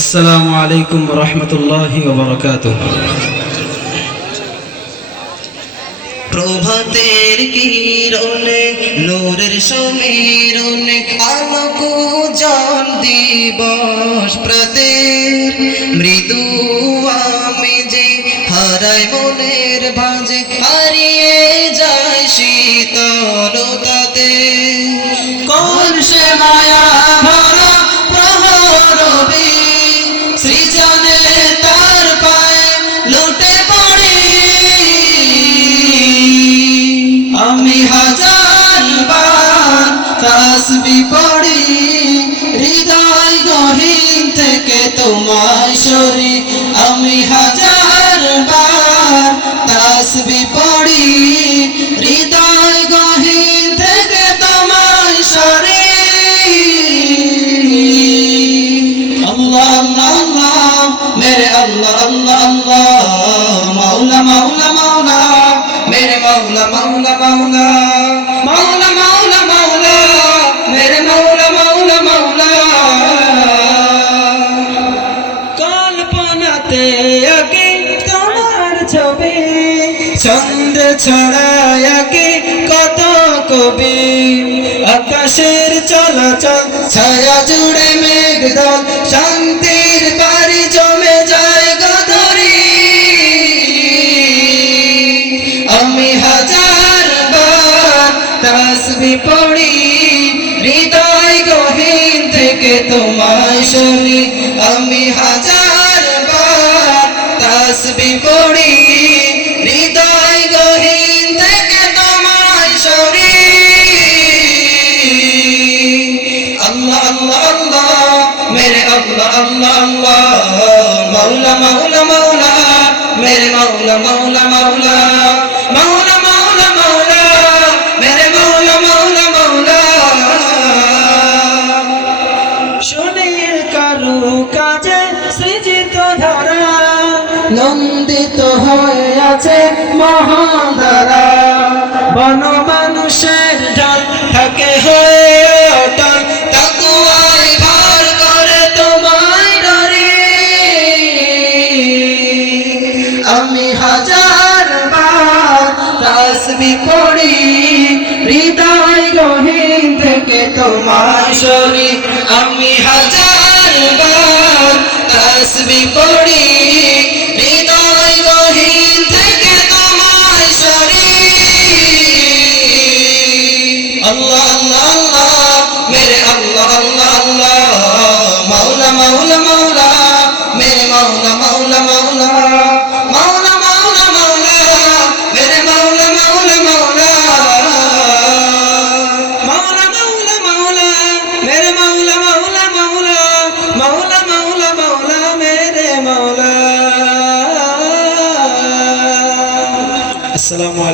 আসসালামু আলাইকুম রহমতুল্লাহি প্রভাতের কিরণে, নূরের সমীরণে আলোক জল দিবস প্রতের মৃদু আমি যে হারাই মনের ভাঁজে, হারিয়ে যায় শীতলতাতে কোন সে তার লুটে পড়ি। আমি হাজার বার তাসবি পড়ি। হৃদয় গহীন থেকে তোমায় সরি। আমি হাজার বার তাসবি পড়ি। হৃদয় গহীন আল্লাহ মাওলা মাওলা মাওলা, মেরে মাওলা মাওলা মাওলা। মাওলা মাওলা মাওলা, মেরে মাওলা মাওলা মাওলা। কল্পনাতে আগে তোমার ছবি চন্দ্র ছড়ায় আগে কত কবি? আকাশের চলাচল, ছায়া জুড়ে মেঘদল শান্তির বাড়ি আমি হাজার বার তাসবি পড়ি হৃদয় গহীন থেকে তোমায় শুনি আমি হাজার বার তাসবি পড়ি হৃদয় গহীন থেকে তোমায় শুনি আল্লাহ আল্লাহ আল্লাহ, মেরে আল্লাহ আল্লাহ আল্লাহ, মাওলা মাওলা মাওলা, মেরে মাওলা মাওলা মাওলা। কাজে সৃজিত ধারা, নন্দিত হয়ে আছে মহাধারা। বন মানুষের ঢাল থাকে আমি হাজার পড়ি, হৃদয় গহীন থেকে তোমায় সরি। আমি হাজার আল্লাহ আল্লাহ আল্লাহ মেরে আল্লাহ আল্লাহ আল্লাহ মাওলা মাওলা মাওলা মেরে মাওলা মাওলা মাওলা মাওলা মাওলা মাওলা মেরে মাওলা মাওলা মাওলা মাওলা মাওলা মাওলা মেরে মাওলা মাওলা মাওলা মাওলা মাওলা আসসালামু আলাইকুম